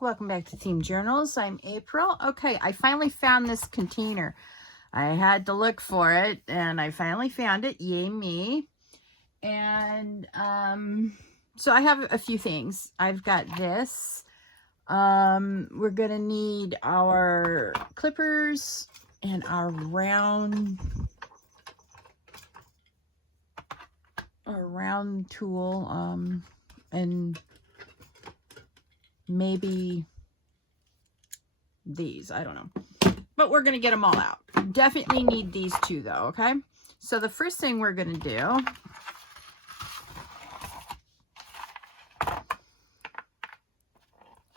Welcome back to Themed Journals. I'm April. Okay, I finally found this container. I had to look for it, and I finally found it. Yay me. And so I have a few things. I've got this. We're going to need our clippers and our round tool, and maybe these, I don't know, but we're going to get them all out. Definitely need these two though. Okay, so the first thing we're going to do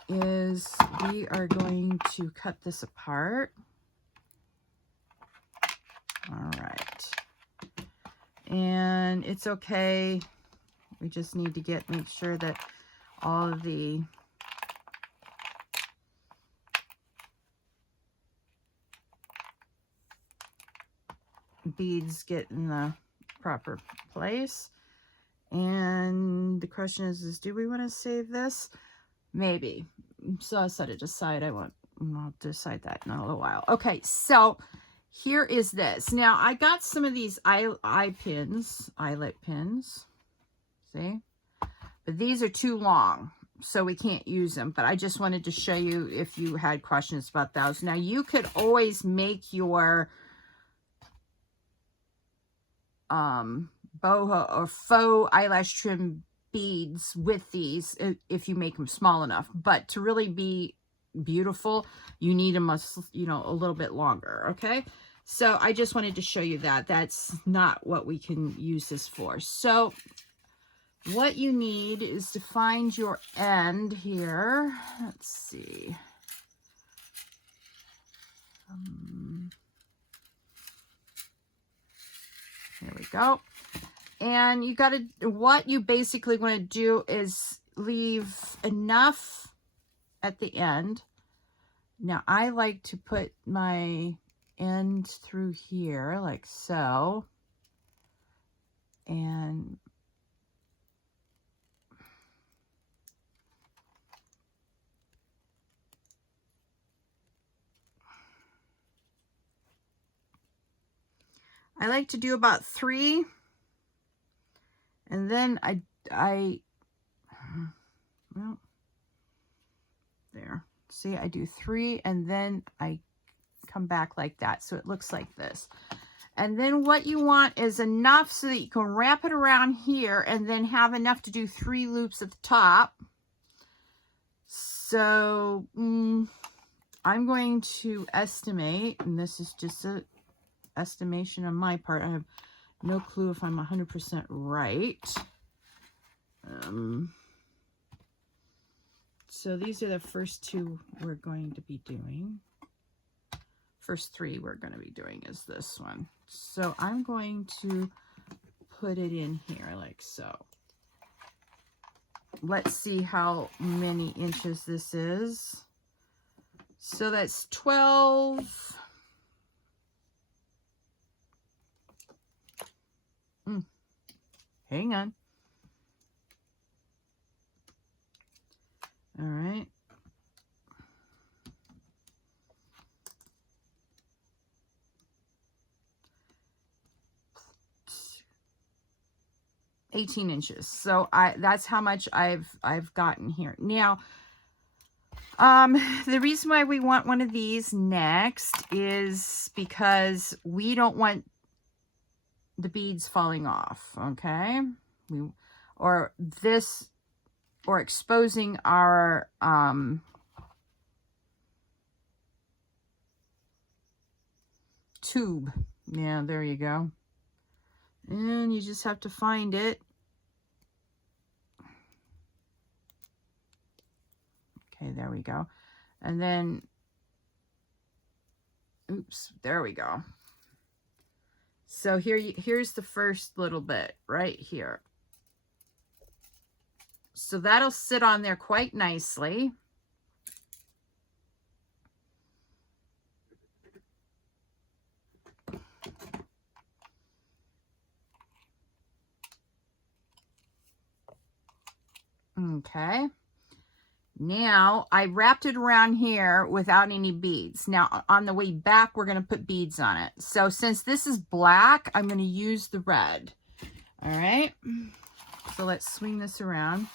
is we are going to cut this apart. All right, and it's okay, we just need to make sure that all of the beads get in the proper place. And the question is do we want to save this? Maybe. So I set it aside. I'll decide that in a little while. Okay, so here is this. Now I got some of these eyelet pins. See? But these are too long, so we can't use them. But I just wanted to show you if you had questions about those. Now you could always make your boho or faux eyelash trim beads with these if you make them small enough, but to really be beautiful you need them a little bit longer. Okay, so I just wanted to show you that that's not what we can use this for. So what you need is to find your end here. Let's see, here we go. And you got to, what you basically want to do is leave enough at the end. Now I like to put my end through here like so. And I like to do about 3. And then well, there. See, I do 3 and then I come back like that. So it looks like this. And then what you want is enough so that you can wrap it around here and then have enough to do 3 loops at the top. So I'm going to estimate, and this is just an estimation on my part. I have no clue if I'm 100% right. So these are the first 2 we're going to be doing. First 3 we're going to be doing is this one. So I'm going to put it in here like so. Let's see how many inches this is. So that's 12. Hang on. All right. $18 inches. So that's how much I've gotten here. Now, the reason why we want one of these next is because we don't want the beads falling off, okay? Or exposing our tube. Yeah, there you go. And you just have to find it. Okay, there we go. And then, oops, there we go. So here's the first little bit right here. So that'll sit on there quite nicely. Okay. Now I wrapped it around here without any beads. Now on the way back, we're going to put beads on it. So since this is black, I'm going to use the red. All right. So let's swing this around.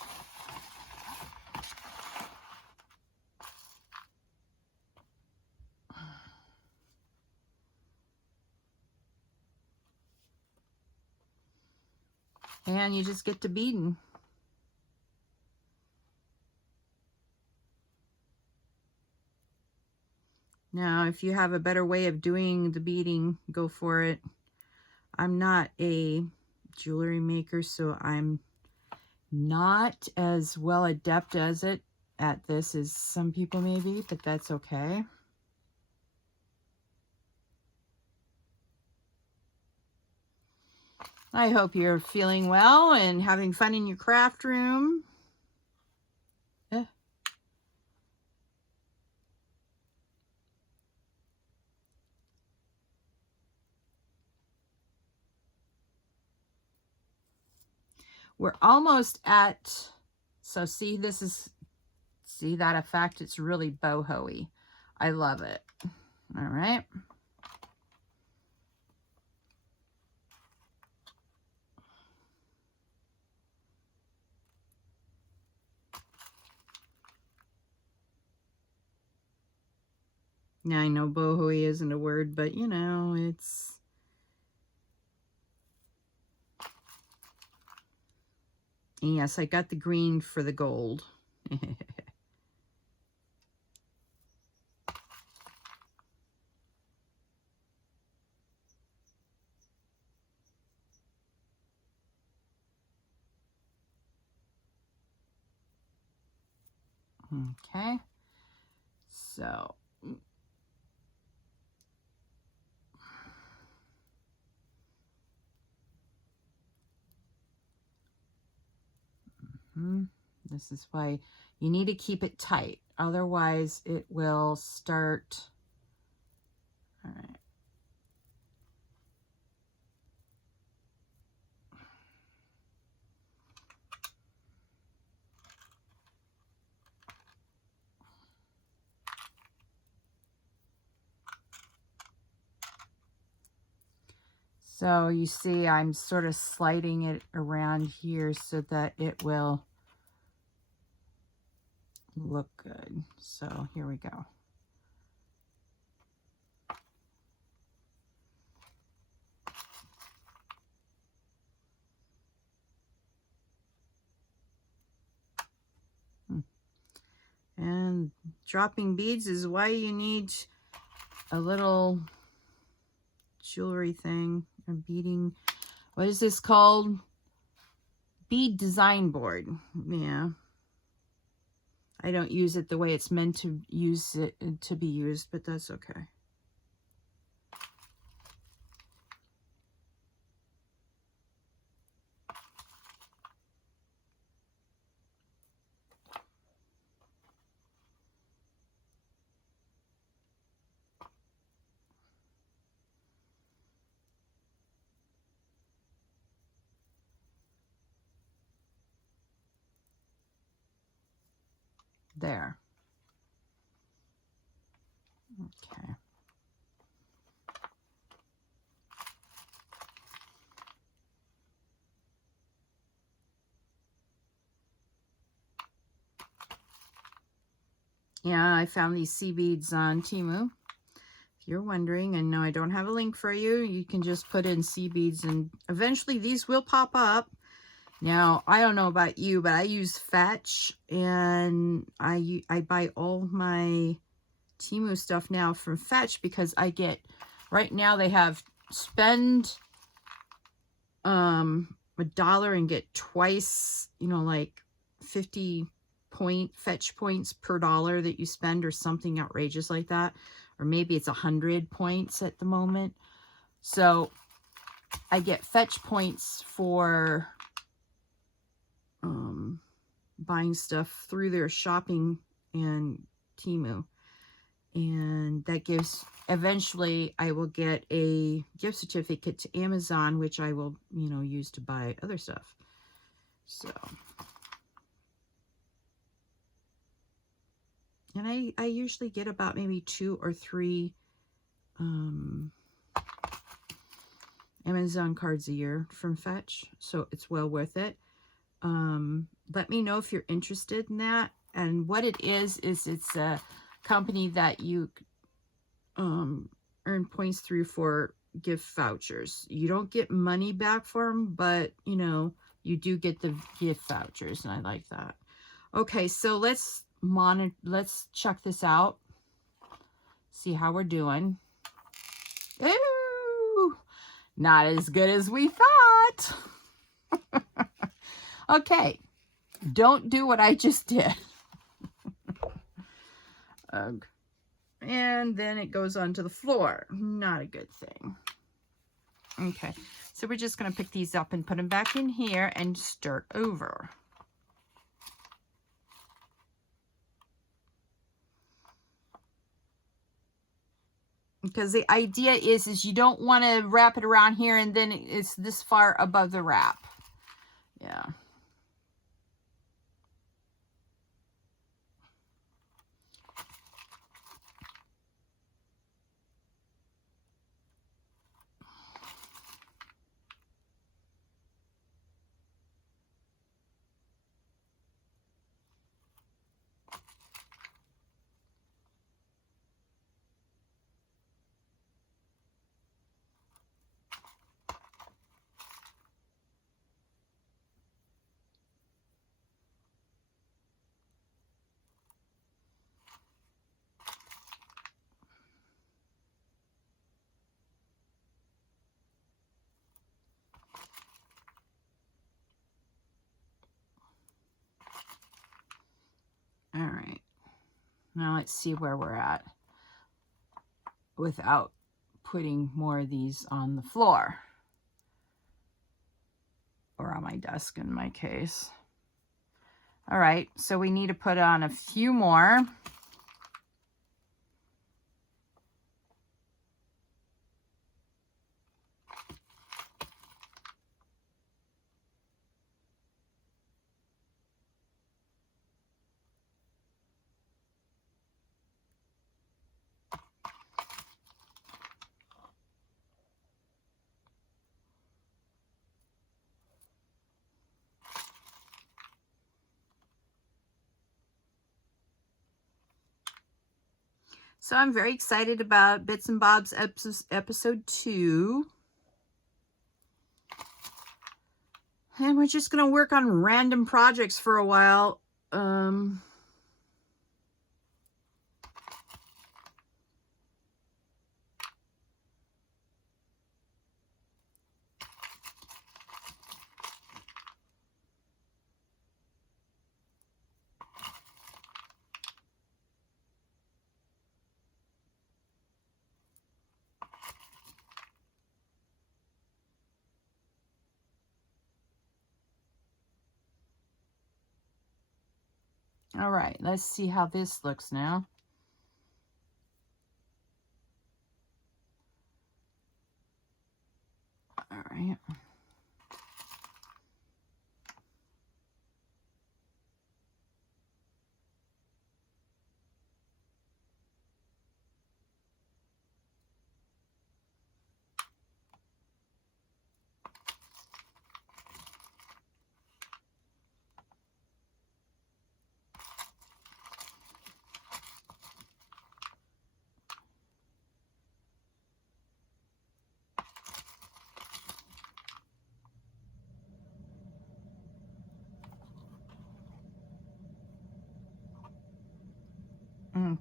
And you just get to beading. Now, if you have a better way of doing the beading, go for it. I'm not a jewelry maker, so I'm not as well adept at this as some people may be, but that's okay. I hope you're feeling well and having fun in your craft room. We're almost at, so see, see that effect? It's really boho-y. I love it. All right. Now I know boho-y isn't a word, but you know, it's, and yes, I got the green for the gold. Okay, so this is why you need to keep it tight, otherwise it will start. All right. So you see I'm sort of sliding it around here so that it will look good. So here we go. And dropping beads is why you need a little jewelry thing, a beading, what is this called? Bead design board. Yeah. I don't use it the way it's meant to use it to be used, but that's okay. There. Okay. Yeah, I found these sea beads on Temu. If you're wondering, and no, I don't have a link for you, you can just put in sea beads and eventually these will pop up. Now, I don't know about you, but I use Fetch, and I buy all my Temu stuff now from Fetch because I get, right now they have spend $1 and get twice, you know, like 50 Fetch points per dollar that you spend, or something outrageous like that, or maybe it's 100 points at the moment. So I get Fetch points for buying stuff through their shopping and Temu, and that gives, eventually I will get a gift certificate to Amazon, which I will, you know, use to buy other stuff. So And I usually get about maybe 2 or 3 Amazon cards a year from Fetch, so it's well worth it. Let me know if you're interested in that. And what it is it's a company that you earn points through for gift vouchers. You don't get money back for them, but you know, you do get the gift vouchers, and I like that. Okay, so let's check this out. See how we're doing. Ooh, not as good as we thought. Okay, don't do what I just did. Ugh. And then it goes onto the floor. Not a good thing. Okay, so we're just going to pick these up and put them back in here and start over. Because the idea is you don't want to wrap it around here and then it's this far above the wrap. Yeah. All right. Now let's see where we're at without putting more of these on the floor. Or on my desk in my case. All right, so we need to put on a few more. So I'm very excited about Bits and Bob's episode 2. And we're just going to work on random projects for a while. All right, let's see how this looks now. All right.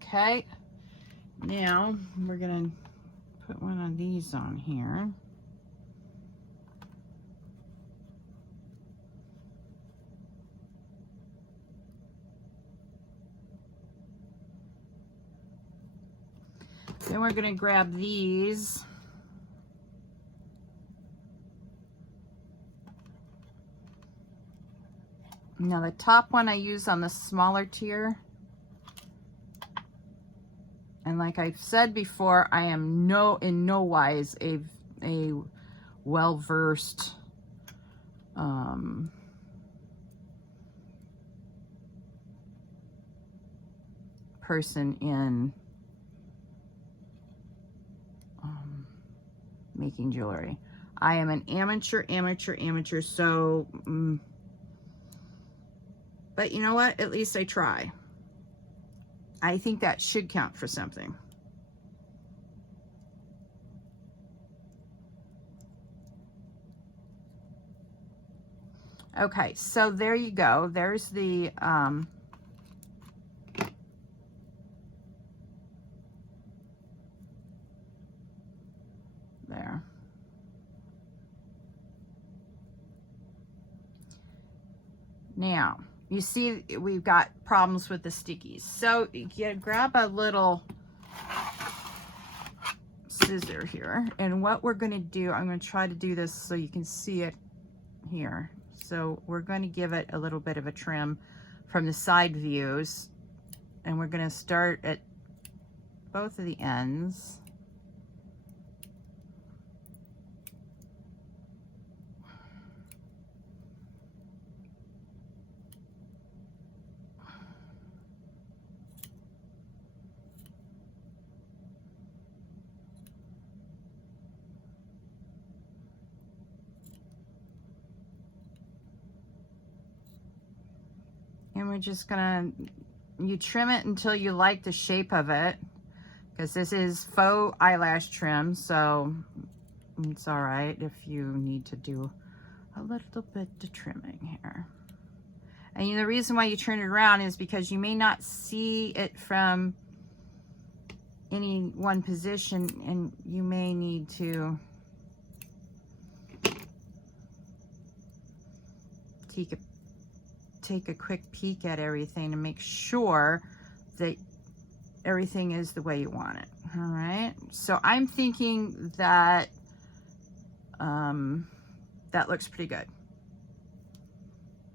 Okay, now we're going to put one of these on here. Then we're going to grab these. Now the top one I use on the smaller tier. And like I've said before, I am in no wise a well-versed person in making jewelry. I am an amateur, so, but you know what? At least I try. I think that should count for something. Okay, so there you go. There's the, there. Now, you see we've got problems with the stickies. So you grab a little scissor here, and what we're going to do, I'm going to try to do this so you can see it here. So we're going to give it a little bit of a trim from the side views, and we're going to start at both of the ends. And we're just gonna, you trim it until you like the shape of it, because this is faux eyelash trim, so it's all right if you need to do a little bit of trimming here. And the reason why you turn it around is because you may not see it from any one position, and you may need to take a quick peek at everything to make sure that everything is the way you want it. All right, so I'm thinking that that looks pretty good.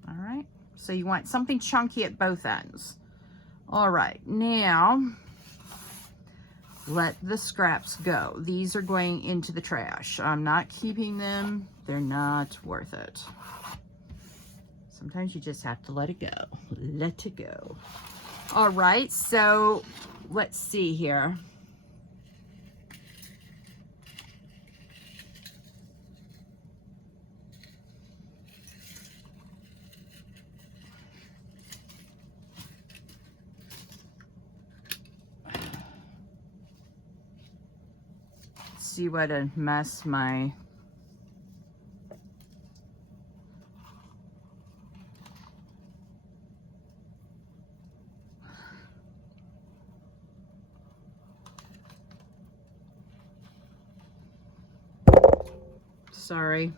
All right, so you want something chunky at both ends. All right, now let the scraps go. These are going into the trash. I'm not keeping them. They're not worth it. Sometimes you just have to let it go. Let it go. All right, so let's see here. Let's see what a mess my sorry,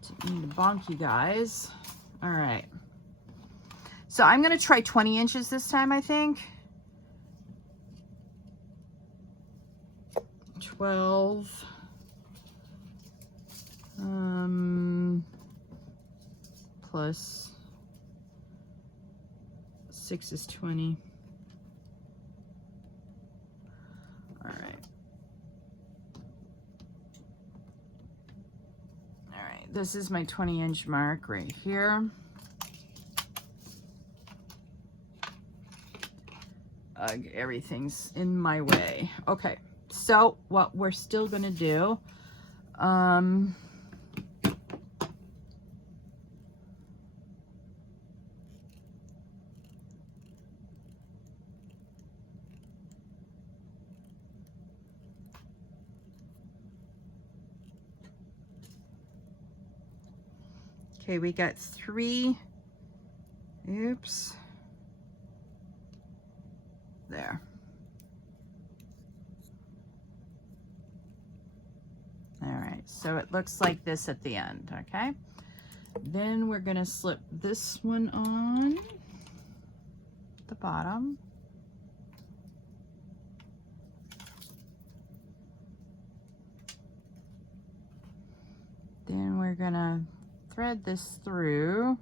didn't mean to bonk you guys. All right, so I'm gonna try 20 inches this time, I think. 12 plus 6 is 20. All right. All right, this is my 20-inch mark right here. Everything's in my way. Okay, so what we're still gonna do, okay, we got 3, oops, there. All right, so it looks like this at the end, okay? Then we're gonna slip this one on the bottom. Then we're gonna thread this through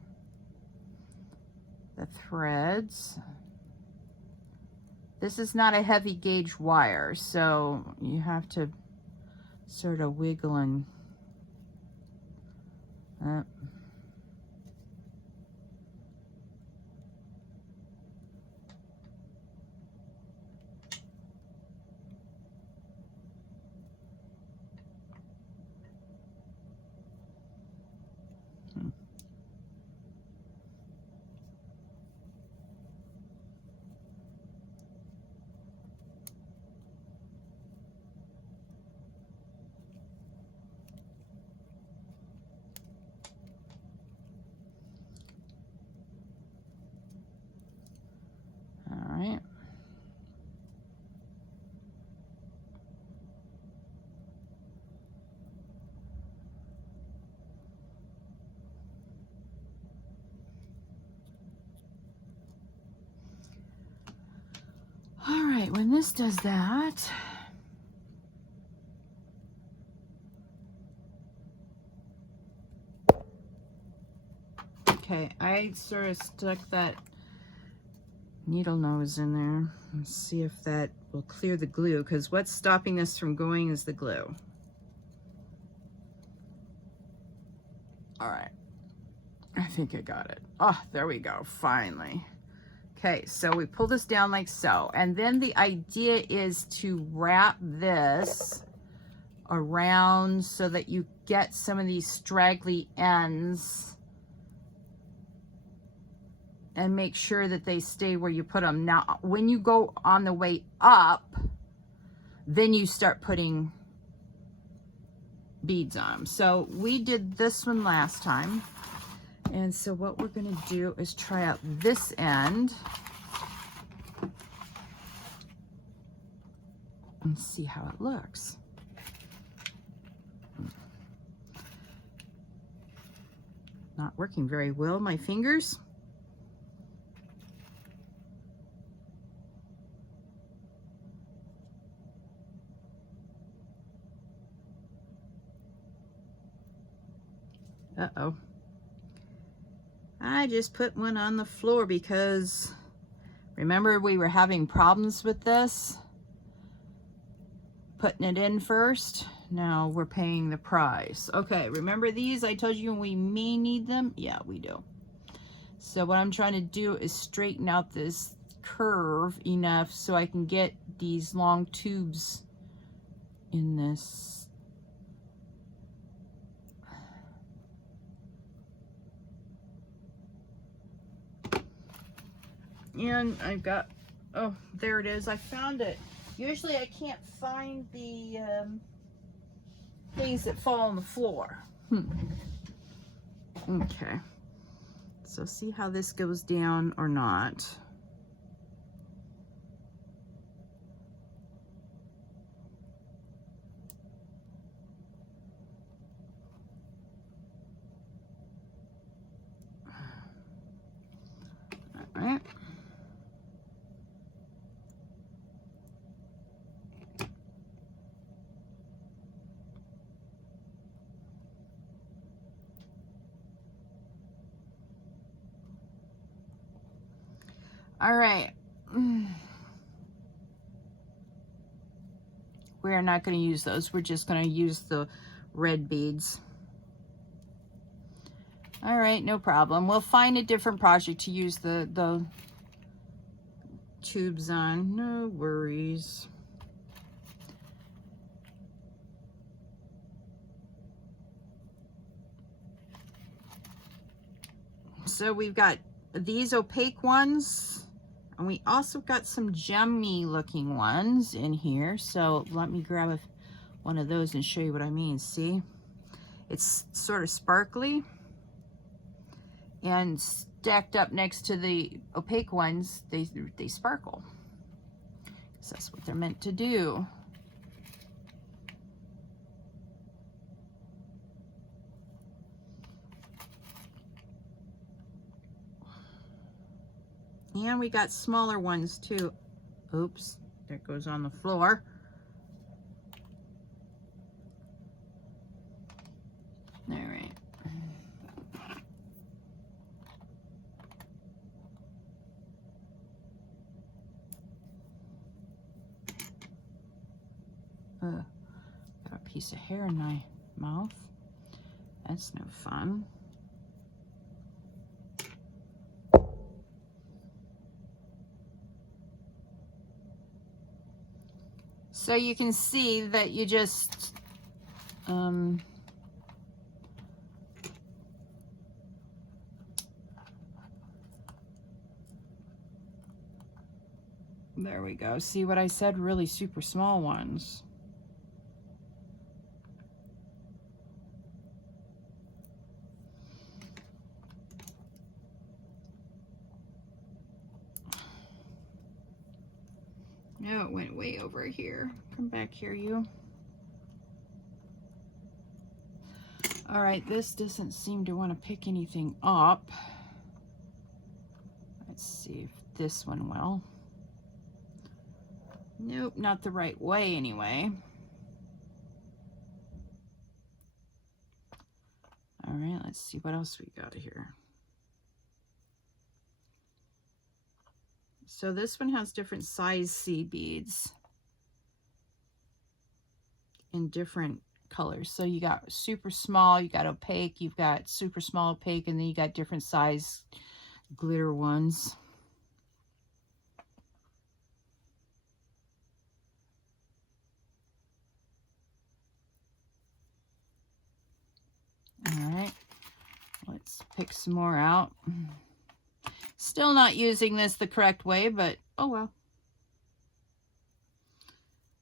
the threads. This is not a heavy gauge wire, so you have to sort of wiggle and up. when this does that, okay, I sort of stuck that needle nose in there. Let's see if that will clear the glue, because what's stopping this from going is the glue. All right, I think I got it. Oh, there we go, finally. Okay, so we pull this down like so, and then the idea is to wrap this around so that you get some of these straggly ends and make sure that they stay where you put them. Now, when you go on the way up, then you start putting beads on them. So we did this one last time. And so what we're gonna do is try out this end and see how it looks. Not working very well, my fingers. Uh-oh. I just put one on the floor because remember we were having problems with this? Putting it in first. Now we're paying the price. Okay, remember these? I told you we may need them. Yeah, we do. So what I'm trying to do is straighten out this curve enough so I can get these long tubes in this. And I've got, oh, there it is. I found it. Usually I can't find the things that fall on the floor. Okay. So see how this goes down or not. All right. All right. We are not going to use those. We're just going to use the red beads. All right, no problem. We'll find a different project to use the tubes on. No worries. So we've got these opaque ones, and we also got some gemmy looking ones in here. So let me grab one of those and show you what I mean. See, it's sort of sparkly and stacked up next to the opaque ones, they sparkle. So that's what they're meant to do. And we got smaller ones too. Oops, that goes on the floor. All right. Got a piece of hair in my mouth. That's no fun. So you can see that you just there we go. See what I said? Really super small ones. No, it went way over here. Come back here, you. All right, this doesn't seem to want to pick anything up. Let's see if this one will. Nope, not the right way anyway. All right, let's see what else we got here. So this one has different size seed beads in different colors. So you got super small, you got opaque, you've got super small opaque, and then you got different size glitter ones. All right, let's pick some more out. Still not using this the correct way, but oh well.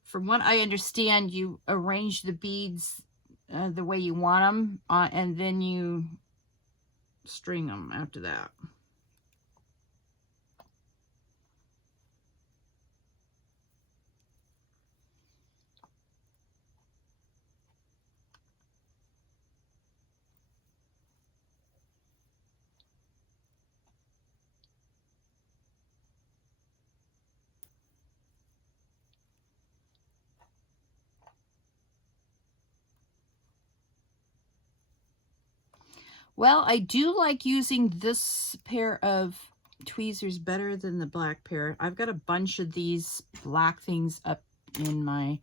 From what I understand, you arrange the beads the way you want them, and then you string them after that. Well, I do like using this pair of tweezers better than the black pair. I've got a bunch of these black things up in my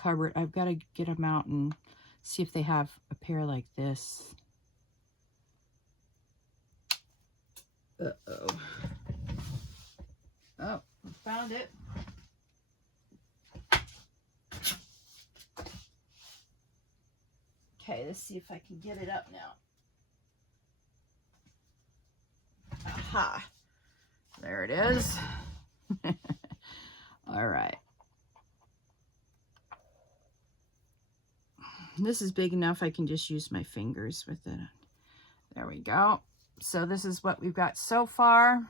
cupboard. I've got to get them out and see if they have a pair like this. Uh-oh. Oh, found it. Okay, let's see if I can get it up now. Aha. There it is. All right. This is big enough I can just use my fingers with it. There we go. So this is what we've got so far.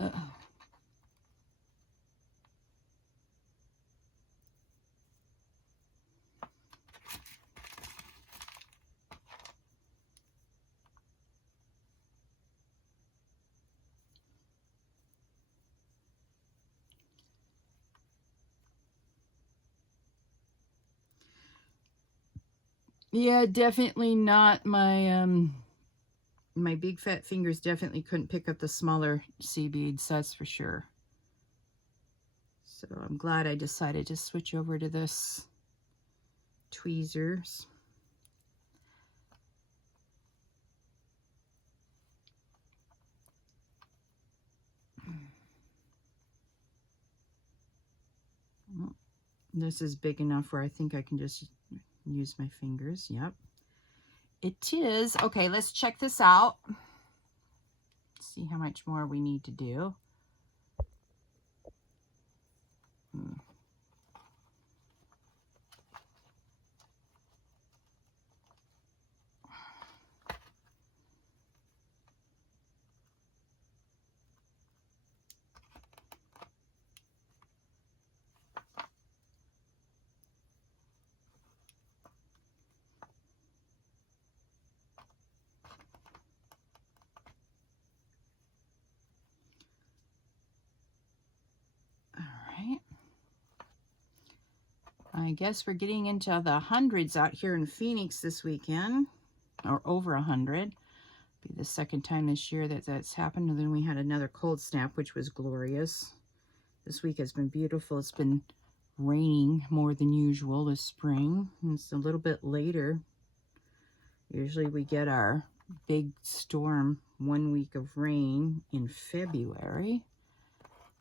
Uh-oh. Yeah, definitely not my my big fat fingers definitely couldn't pick up the smaller sea beads, that's for sure. So I'm glad I decided to switch over to this tweezers. This is big enough where I think I can just use my fingers. Yep. It is. Okay, let's check this out. See how much more we need to do. I guess we're getting into the hundreds out here in Phoenix this weekend, or over 100. Be the second time this year that that's happened. And then we had another cold snap, which was glorious. This week has been beautiful. It's been raining more than usual this spring. And it's a little bit later. Usually we get our big storm 1 week of rain in February.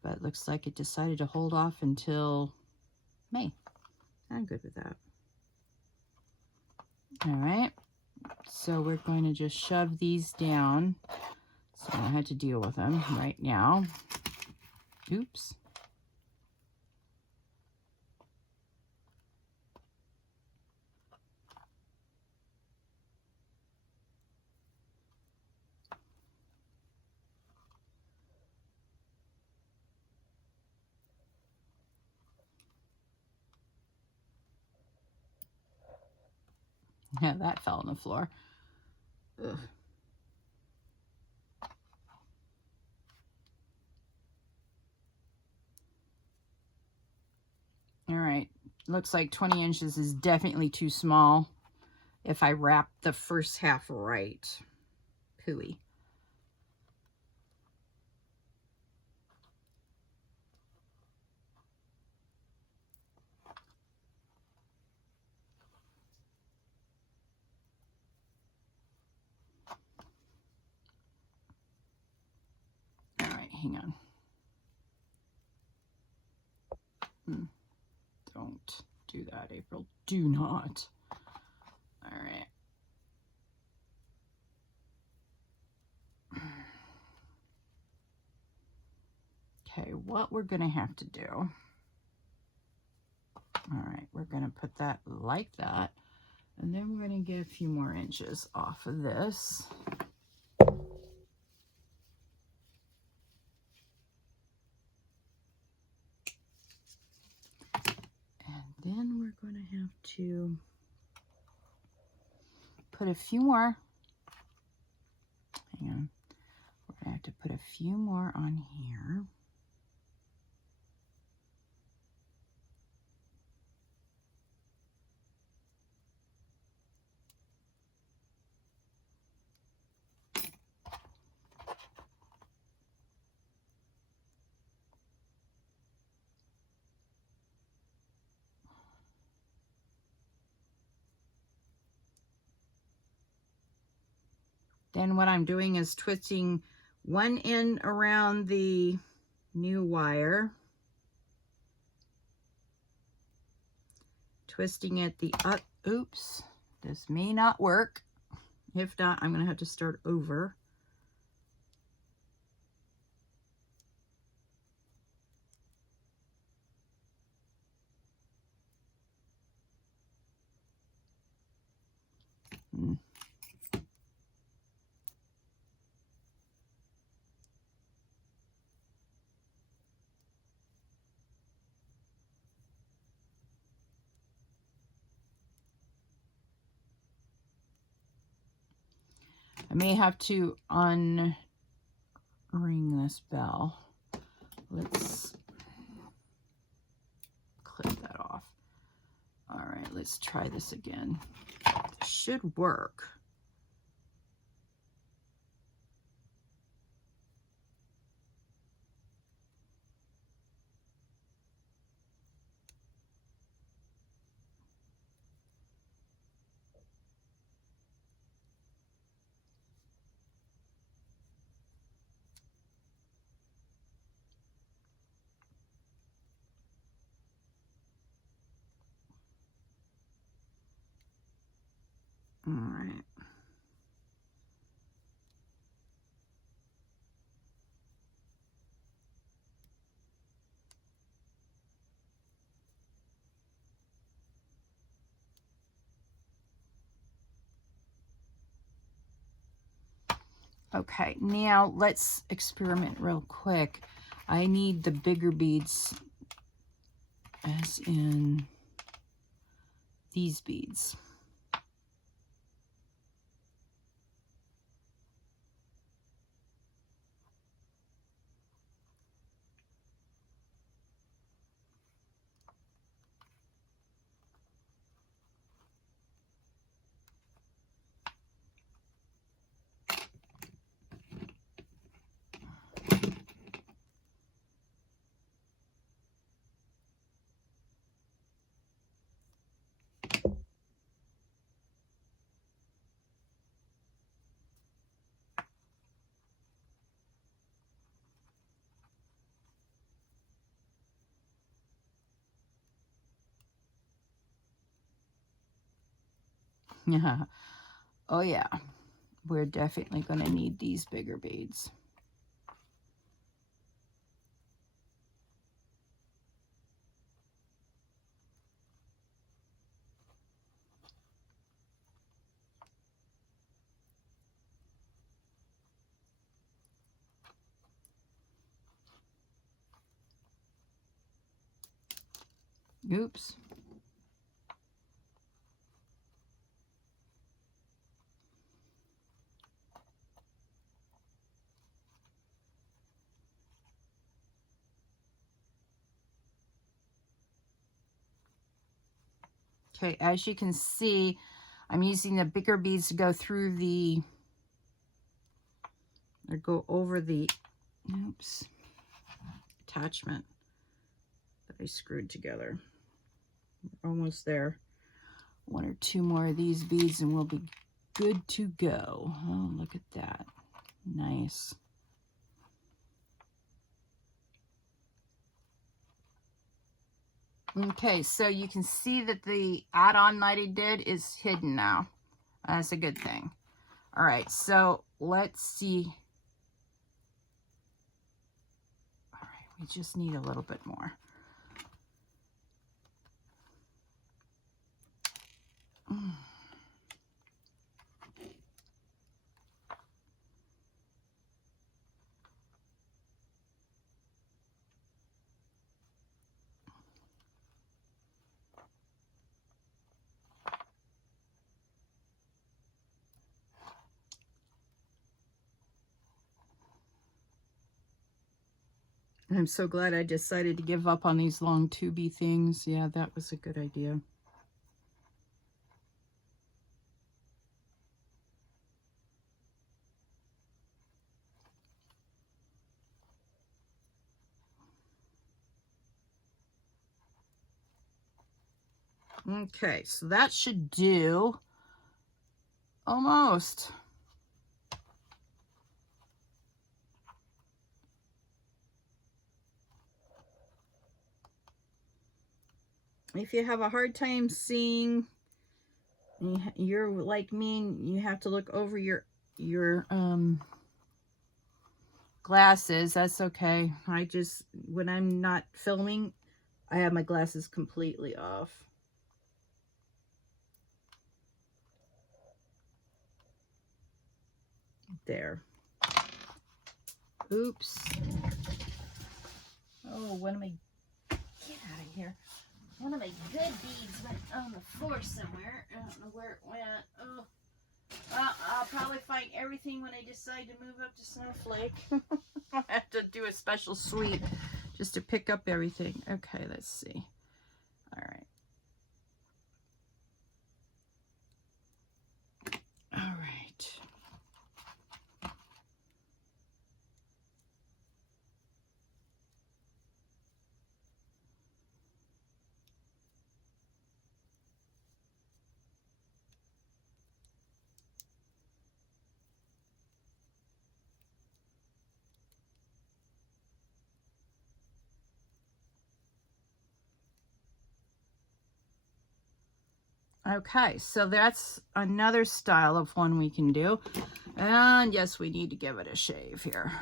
But it looks like it decided to hold off until May. I'm good with that. All right, so we're going to just shove these down. So I had to deal with them right now. Oops. Yeah, that fell on the floor. Ugh. All right, looks like 20 inches is definitely too small if I wrap the first half right. Pooey. All right, hang on. Don't do that, April. Do not. All right. Okay, what we're going to have to do. All right, we're going to put that like that. And then we're going to get a few more inches off of this. And then we're going to have to put a few more. Hang on. We're going to have to put a few more on here. Then what I'm doing is twisting one end around the new wire, twisting it the up. Oops, this may not work. If not, I'm going to have to start over. I may have to unring this bell. Let's clip that off. All right, let's try this again. This should work. All right. Okay, now let's experiment real quick. I need the bigger beads, as in these beads. Yeah. Oh yeah, we're definitely going to need these bigger beads. Oops. Okay, as you can see, I'm using the bigger beads to go through the, or go over the, oops, attachment that I screwed together. We're almost there. 1 or 2 more of these beads and we'll be good to go. Oh, look at that. Nice. Okay, so you can see that the add-on that I did is hidden now. That's a good thing. All right, so let's see. All right, we just need a little bit more. I'm so glad I decided to give up on these long tubey things. Yeah, that was a good idea. Okay, so that should do almost. If you have a hard time seeing, you're like me, you have to look over your glasses, that's okay. I just, when I'm not filming, I have my glasses completely off. There. Oops. Oh, one of my, get out of here. One of my good beads went on the floor somewhere. I don't know where it went. Oh, I'll probably find everything when I decide to move up to Snowflake. I have to do a special sweep just to pick up everything. Okay, let's see. All right. All right. Okay, so that's another style of one we can do. And yes, we need to give it a shave here.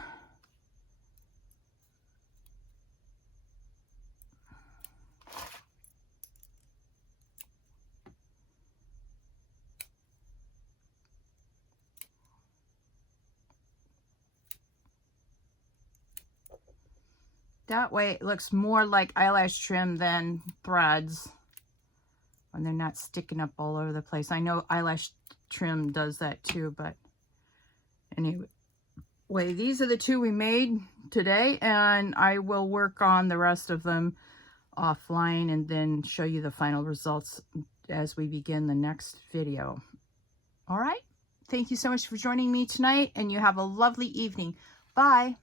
That way it looks more like eyelash trim than threads when they're not sticking up all over the place. I know eyelash trim does that too, but anyway, these are the 2 we made today, and I will work on the rest of them offline and then show you the final results as we begin the next video. All right. Thank you so much for joining me tonight, and you have a lovely evening. Bye.